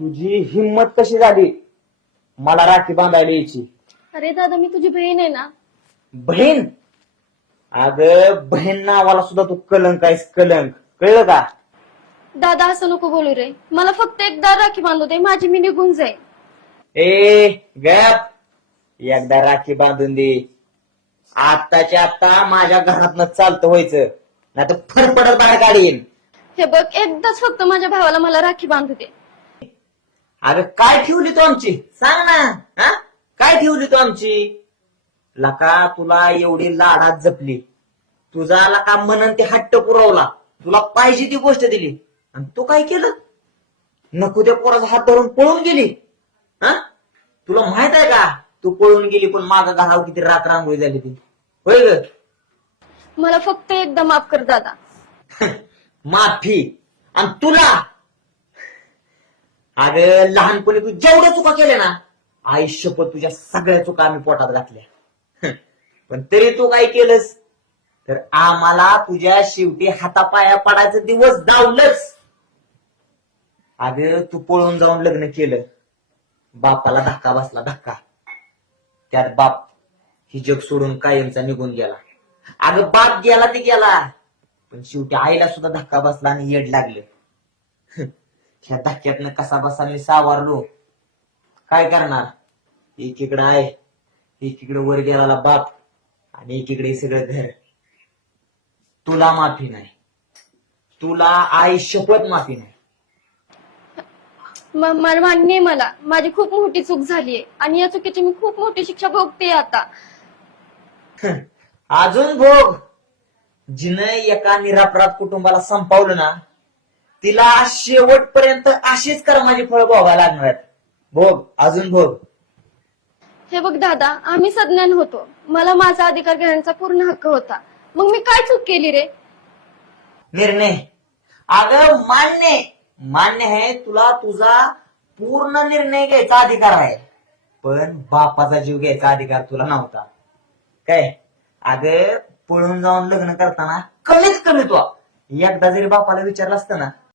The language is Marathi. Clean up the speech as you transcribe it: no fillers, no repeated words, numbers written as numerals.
तुझी हिम्मत कशी झाली मला राखी बांधायला यायची? अरे दादा, मी तुझी बहीण आहे ना. बहीण? अगं बहीण नावाला सुद्धा तू कलंक आहेस, कलंक. कळलं का? दादा असं नको बोलू रे. मला फक्त एकदा राखी बांधू दे, माझी मी निघून जाईल. ए गप, एकदा राखी बांधून दे. आत्ताच्या आत्ता माझ्या घरातनं चालतं व्हायचं, नाही तर फरफडत बाहेर काढीन. हे बघ, एकदाच फक्त माझ्या भावाला मला राखी बांधू दे. अगं काय ठेवली तू आमची? सांग ना. हा, काय ठेवली तू आमची? लका तुला एवढी लाडात जपली, तुझा लका मनन ते हट्ट पुरवला, तुला पाहिजे ती गोष्ट दिली, आणि तू काय केलं? नको त्या पोराचा हात धरून पळून गेली. हा, तुला माहित आहे का तू पळून गेली, पण मागं घालावं किती रात रांगोळी झाली ती. होय ग? मला फक्त एकदा माफ कर दादा. माफी? आणि तुला? अगं लहानपणी तू जेवढ्या चुका केल्या ना, आयुष्यभर तुझ्या सगळ्या चुका आम्ही पोटात घातल्या, पण तरी तू काय केलंस? तर आम्हाला तुझ्या शेवटी हातापाया पडायचं दिवस दावलंच. अगं तू पळून जाऊन लग्न केलं, बापाला धक्का बसला, धक्का. त्यात बाप ही जग सोडून कायमचा निघून गेला. अगं बाप गेला ते गेला, पण शेवटी आईला सुद्धा धक्का बसला आणि येड लागलं. ह्या धक्क्यातनं कसा बसा मी सावरलो. काय करणार? एकीकडे आहे, एकीकडे वर गेला बाप, आणि एकीकडे सगळं घर. तुला माफी नाही, तुला आई शपथ माफी नाही. मला मान्य आहे, मला माझी खूप मोठी चूक झालीये आणि या चुकीची मी खूप मोठी शिक्षा भोगते आता. अजून भोग. जिनं एका निरापराध कुटुंबाला संपवलं ना, तिला शेवटपर्यंत अशीच कर्माची फळ भोगायला लागणार आहेत. भोग, अजून भोग. हे बघ दादा, आम्ही सज्ञान होतो, मला माझा अधिकार घेण्याचा पूर्ण हक्क होता. मग मी काय चूक केली रे? निर्णय? अगं मान्य मान्य आहे, तुला तुझा पूर्ण निर्णय घ्यायचा अधिकार आहे, पण बापाचा जीव घ्यायचा अधिकार तुला नव्हता. काय? अगं पळून जाऊन लग्न करताना कमीत कमी तू एकदा जरी बापाला विचारलं असतं ना,